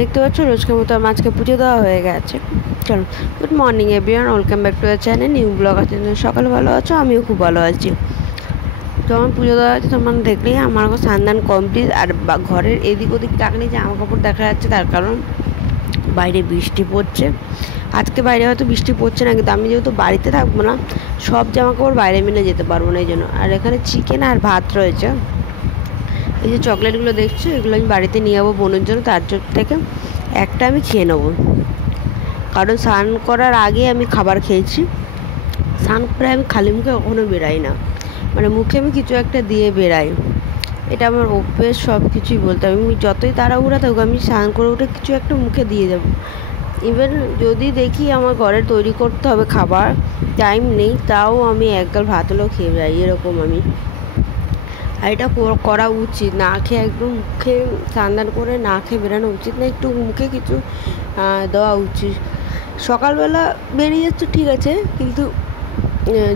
দেখতে পাচ্ছ রোজকার মতো আমার আজকে পুজো দেওয়া হয়ে গেছে। চলো, good morning everyone, welcome back to the channel new blog. আছে সকাল ভালো আছো? আমিও খুব ভালো আছি। তো আমার পুজো দেওয়া আছে, তোমার দেখলেই আমার স্নান কমপ্লিট। আর ঘরের এদিক ওদিক তাকলে জামা কাপড় দেখা যাচ্ছে, তার কারণ বাইরে বৃষ্টি পড়ছে। আজকে বাইরে হয়তো বৃষ্টি পড়ছে না, কিন্তু আমি যেহেতু বাড়িতে থাকবো না, সব জামা কাপড় বাইরে মিলে যেতে পারবো না, এই জন্য। আর এখানে চিকেন আর ভাত রয়েছে। এই যে চকলেটগুলো দেখছো, এগুলো আমি বাড়িতে নিয়ে যাবো বোনের জন্য, তার জন্য থেকে একটা আমি খেয়ে নেবো। কারণ স্নান করার আগে আমি খাবার খেয়েছি। স্নান করে আমি খালি মুখে কখনো বেরাই না, মানে মুখে আমি কিছু একটা দিয়ে বেরাই। এটা আমার অভ্যেস, সব কিছুই বলতে হবে। আমি যতই তাড়াহুড়া থাকুক, আমি স্নান করে উঠে কিছু একটা মুখে দিয়ে যাবো। ইভেন যদি দেখি আমার ঘরে তৈরি করতে হবে খাবার, টাইম নেই, তাও আমি এক গাল ভাত হলেও খেয়ে যাই, এরকম আমি। আর এটা করা উচিত, না খেয়ে একদম মুখে স্নান করে না খেয়ে বেরানো উচিত না, একটু মুখে কিছু দেওয়া উচিত। সকালবেলা বেরিয়ে যাচ্ছে ঠিক আছে, কিন্তু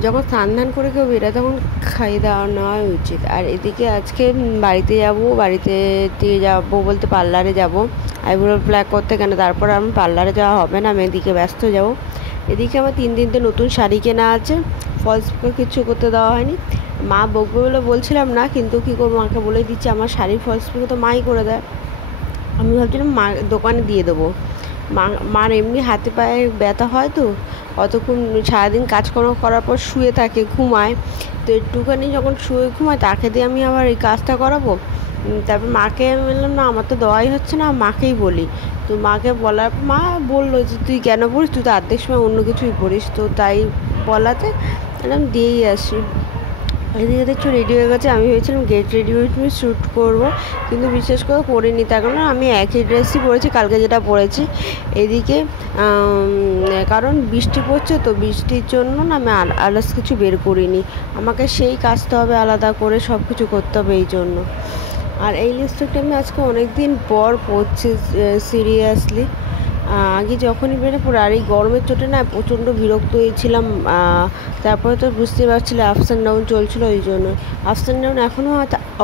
যখন স্নান করে কেউ বেরোয় তখন খাইয়ে দেওয়া নেওয়া উচিত। আর এদিকে আজকে বাড়িতে যাবো বলতে পার্লারে যাবো আইব্রো প্লাক করতে। কেন, তারপর আমি পার্লারে যাওয়া হবে না, আমি এদিকে ব্যস্ত যাবো। এদিকে আমার 3 দিনতে নতুন শাড়ি কেনা আছে, ফলস কিছু করতে দেওয়া হয়নি। মা বকবে বলে বলছিলাম না, কিন্তু কী করবো, মাকে বলে দিচ্ছি আমার শাড়ির ফলস তো মাই করে দেয়। আমি ভাবছিলাম মা দোকানে দিয়ে দেবো। মার এমনি হাতে পায়ে ব্যথা হয়, তো অতক্ষণ সারাদিন কাজকর্ম করার পর শুয়ে থাকে, ঘুমায়। তো একটুখানি যখন শুয়ে ঘুমায়, তাকে দিয়ে আমি আবার এই কাজটা করাবো। তারপর মাকে বললাম না, আমার তো দেওয়াই হচ্ছে না, মাকেই বলি। তো মাকে বলার মা বললো যে তুই কেন পড়িস, তুই তো অর্ধেক সময় অন্য কিছুই পড়িস। তো তাই বলাতে বললাম দিয়েই আসি। এদিকে দেখছো রেডি হয়ে গেছে। আমি ভেবেছিলাম get ready with me shoot করবো, কিন্তু বিশেষ করে পরিনি, তার কারণ আমি একই ড্রেসই পরেছি কালকে যেটা পরেছি। এদিকে কারণ বৃষ্টি পড়ছে, তো বৃষ্টির জন্য না আমি আলাদা কিছু বের করিনি, আমাকে সেই কাচতে হবে আলাদা করে, সব কিছু করতে হবে এই জন্য। আর এই লিপস্টিকটা আমি আজকে অনেক দিন পর পরছি সিরিয়াসলি। আগে যখনই বেড়ে পড়ে, আর এই গরমের চোটে না প্রচণ্ড বিরক্ত হয়েছিলাম। তারপরে তো বুঝতে পারছিলে আপস অ্যান্ড ডাউন চলছিলো, ওই জন্য। আপস অ্যান্ড ডাউন এখনও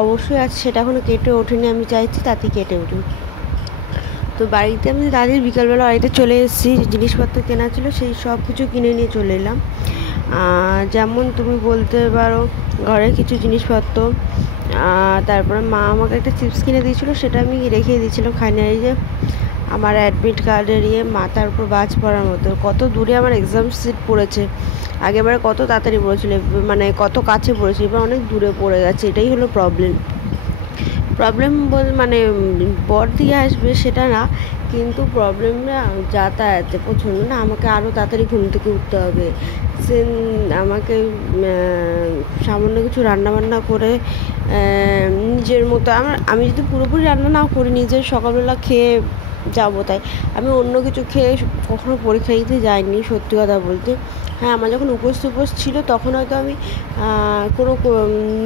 অবশ্যই আছে, সেটা এখনও কেটে ওঠেনি, আমি চাইছি তাতে কেটে উঠুন। তো বাড়িতে আমি তাদের বিকালবেলা বাড়িতে চলে এসেছি, জিনিসপত্র কেনা ছিল সেই সব কিছু কিনে নিয়ে চলে এলাম। যেমন তুমি বলতে পারো ঘরের কিছু জিনিসপত্র, তারপরে মা আমাকে একটা চিপস কিনে দিয়েছিলো, সেটা আমি রেখে দিয়েছিলাম খাইনি। এই যে আমার অ্যাডমিট কার্ডের মাথার উপর বাজ পড়ার মতো, কত দূরে আমার এক্সাম সিট পড়েছে। আগেবারে কত তাড়াতাড়ি পড়েছিল, মানে কত কাছে পড়েছে, এবার অনেক দূরে পড়ে গেছে, এটাই হলো প্রবলেম মানে বর দিয়ে আসবে সেটা না, কিন্তু প্রবলেমটা যাতায়াতে প্রচণ্ড না, আমাকে আরও তাড়াতাড়ি ঘুম থেকে উঠতে হবে। সে আমাকে সামান্য কিছু রান্নাবান্না করে নিজের মতো আমি যদি পুরোপুরি রান্না নাও করি, নিজের সকালবেলা খেয়ে যাবো, তাই আমি অন্য কিছু খেয়ে কখনো পরীক্ষা দিতে যাইনি, সত্যি কথা বলতে। হ্যাঁ, আমার যখন উপোস ছিল তখন হয়তো আমি কোনো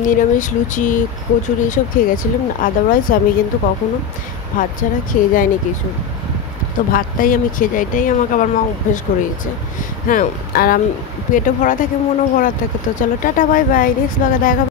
নিরামিষ লুচি কচুরি এসব খেয়ে গেছিলাম, আদারওয়াইজ আমি কিন্তু কখনো ভাত ছাড়া খেয়ে যাইনি কিছু। তো ভাতটাই আমি খেয়ে যাই, এটাই আমাকে আবার মা অভ্যেস করিয়েছে। হ্যাঁ, আর আমি পেটও ভরা থাকে, মনও ভরা থাকে। তো চলো টাটা, বাই বাই, নেক্সট ব্লগে দেখা।